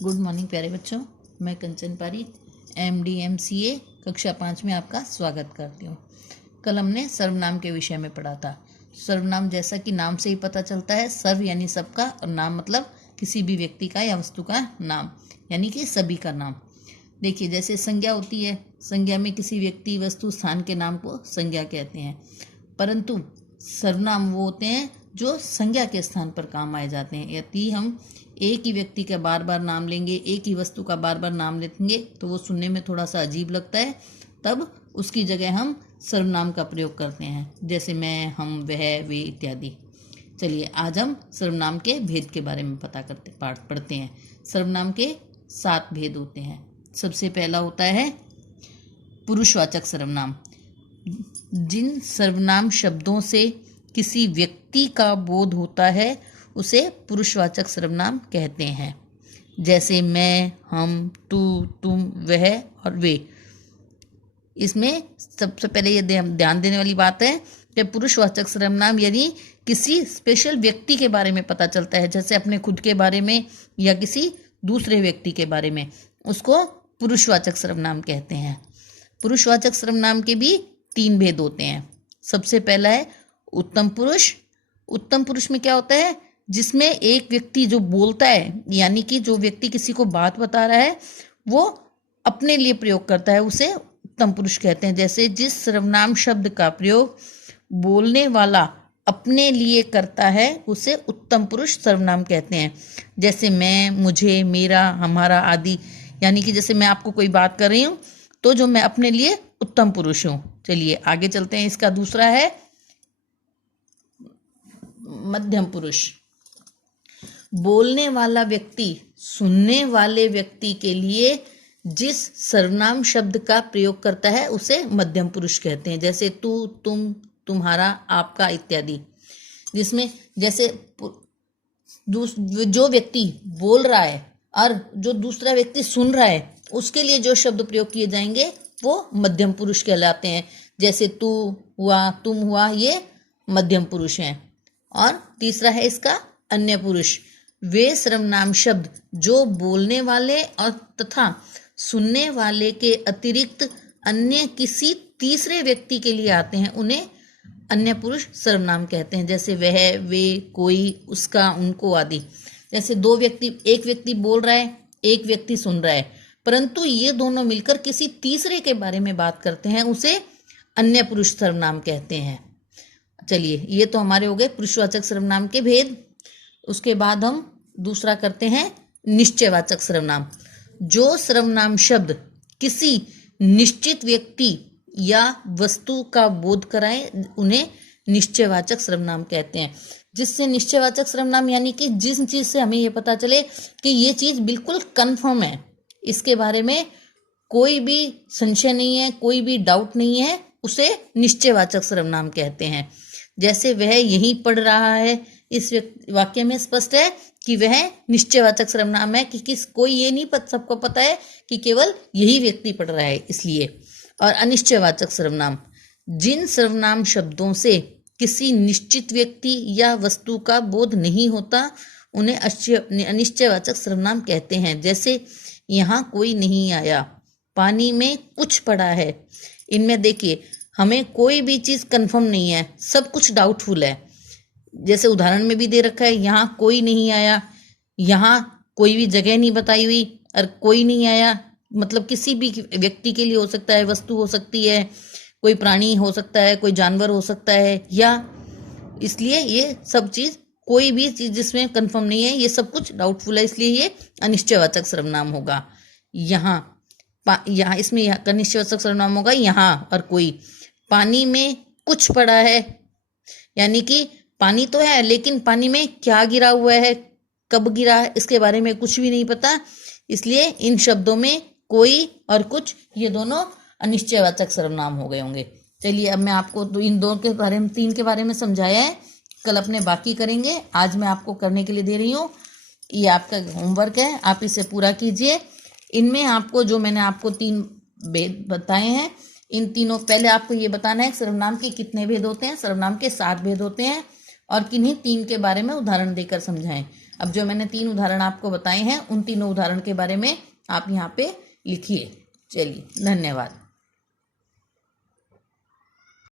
Good morning प्यारे बच्चों, मैं कंचन पारी MD MCA कक्षा 5 में आपका स्वागत करती हूँ। कल हमने सर्वनाम के विषय में पढ़ा था। सर्वनाम जैसा कि नाम से ही पता चलता है, सर्व यानी सबका और नाम मतलब किसी भी व्यक्ति का या वस्तु का नाम, यानी कि सभी का नाम। देखिए, जैसे संज्ञा होती है, संज्ञा में किसी व्यक्ति वस्तु स्थान के नाम को संज्ञा कहते हैं, परंतु सर्वनाम वो होते हैं जो संज्ञा के स्थान पर काम आए जाते हैं। यदि हम एक ही व्यक्ति का बार बार नाम लेंगे, एक ही वस्तु का बार बार नाम लेंगे तो वो सुनने में थोड़ा सा अजीब लगता है, तब उसकी जगह हम सर्वनाम का प्रयोग करते हैं, जैसे मैं, हम, वह, वे इत्यादि। चलिए आज हम सर्वनाम के भेद के बारे में पढ़ते हैं। सर्वनाम के 7 भेद होते हैं। सबसे पहला होता है पुरुषवाचक सर्वनाम। जिन सर्वनाम शब्दों से किसी व्यक्ति का बोध होता है उसे पुरुषवाचक सर्वनाम कहते हैं, जैसे मैं, हम, तू, तुम, वह और वे। इसमें सबसे पहले ये ध्यान देने वाली बात है कि पुरुषवाचक सर्वनाम यदि किसी स्पेशल व्यक्ति के बारे में पता चलता है, जैसे अपने खुद के बारे में या किसी दूसरे व्यक्ति के बारे में, उसको पुरुषवाचक सर्वनाम कहते हैं। पुरुषवाचक सर्वनाम के भी 3 भेद होते हैं। सबसे पहला है उत्तम पुरुष। उत्तम पुरुष में क्या होता है, जिसमें एक व्यक्ति जो बोलता है, यानी कि जो व्यक्ति किसी को बात बता रहा है वो अपने लिए प्रयोग करता है, उसे उत्तम पुरुष कहते हैं। जैसे जिस सर्वनाम शब्द का प्रयोग बोलने वाला अपने लिए करता है उसे उत्तम पुरुष सर्वनाम कहते हैं, जैसे मैं, मुझे, मेरा, हमारा आदि। यानी कि जैसे मैं आपको कोई बात कर रही हूँ तो जो मैं अपने लिए उत्तम पुरुष हूँ। चलिए आगे चलते हैं। इसका दूसरा है मध्यम पुरुष। बोलने वाला व्यक्ति सुनने वाले व्यक्ति के लिए जिस सर्वनाम शब्द का प्रयोग करता है उसे मध्यम पुरुष कहते हैं, जैसे तू, तुम, तुम्हारा, आपका इत्यादि। जिसमें जैसे जो व्यक्ति बोल रहा है और जो दूसरा व्यक्ति सुन रहा है उसके लिए जो शब्द प्रयोग किए जाएंगे वो मध्यम पुरुष कहलाते हैं, जैसे तू हुआ, तुम हुआ, ये मध्यम पुरुष हैं। और तीसरा है इसका अन्य पुरुष। वे सर्वनाम शब्द जो बोलने वाले और तथा सुनने वाले के अतिरिक्त अन्य किसी तीसरे व्यक्ति के लिए आते हैं उन्हें अन्य पुरुष सर्वनाम कहते हैं, जैसे वह, वे, कोई, उसका, उनको आदि। जैसे एक व्यक्ति बोल रहा है, एक व्यक्ति सुन रहा है, परंतु ये दोनों मिलकर किसी तीसरे के बारे में बात करते हैं, उसे अन्य पुरुष सर्वनाम कहते हैं। चलिए, ये तो हमारे हो गए पुरुषवाचक सर्वनाम के भेद। उसके बाद हम दूसरा करते हैं निश्चयवाचक सर्वनाम। जो सर्वनाम शब्द किसी निश्चित व्यक्ति या वस्तु का बोध कराए उन्हें निश्चयवाचक सर्वनाम कहते हैं। जिससे निश्चयवाचक सर्वनाम यानी कि जिस चीज से हमें ये पता चले कि ये चीज बिल्कुल कन्फर्म है, इसके बारे में कोई भी संशय नहीं है, कोई भी डाउट नहीं है, उसे निश्चयवाचक सर्वनाम कहते हैं। जैसे वह यहीं पढ़ रहा है, इस वाक्य में स्पष्ट है कि वह निश्चयवाचक सर्वनाम है, कि कोई ये नहीं सबको पता है कि केवल यही व्यक्ति पढ़ रहा है, इसलिए। और अनिश्चयवाचक सर्वनाम, जिन सर्वनाम शब्दों से किसी निश्चित व्यक्ति या वस्तु का बोध नहीं होता उन्हें अनिश्चयवाचक सर्वनाम कहते हैं, जैसे यहाँ कोई नहीं आया, पानी में कुछ पड़ा है। इनमें देखिए, हमें कोई भी चीज़ कंफर्म नहीं है, सब कुछ डाउटफुल है। जैसे उदाहरण में भी दे रखा है, यहाँ कोई नहीं आया, यहाँ कोई भी जगह नहीं बताई हुई, और कोई नहीं आया मतलब किसी भी व्यक्ति के लिए हो सकता है, वस्तु हो सकती है, कोई प्राणी हो सकता है, कोई जानवर हो सकता है, या इसलिए ये सब चीज़, कोई भी चीज़ जिसमें कंफर्म नहीं है, ये सब कुछ डाउटफुल है, इसलिए ये अनिश्चयवाचक सर्वनाम होगा। यहाँ इसमें अनिश्चयवाचक सर्वनाम होगा यहाँ और कोई। पानी में कुछ पड़ा है, यानी कि पानी तो है लेकिन पानी में क्या गिरा हुआ है, कब गिरा है, इसके बारे में कुछ भी नहीं पता, इसलिए इन शब्दों में कोई और कुछ, ये दोनों अनिश्चयवाचक सर्वनाम हो गए होंगे। चलिए, अब मैं आपको तो इन दो के बारे में, 3 के बारे में समझाया है, कल अपने बाकी करेंगे। आज मैं आपको करने के लिए दे रही हूँ, ये आपका होमवर्क है, आप इसे पूरा कीजिए। इनमें आपको जो मैंने आपको 3 भेद बताए हैं, इन तीनों, पहले आपको ये बताना है सर्वनाम के कितने भेद होते हैं। सर्वनाम के 7 भेद होते हैं, और किन्हीं 3 के बारे में उदाहरण देकर समझाएं। अब जो मैंने 3 उदाहरण आपको बताए हैं उन तीनों उदाहरण के बारे में आप यहाँ पे लिखिए। चलिए, धन्यवाद।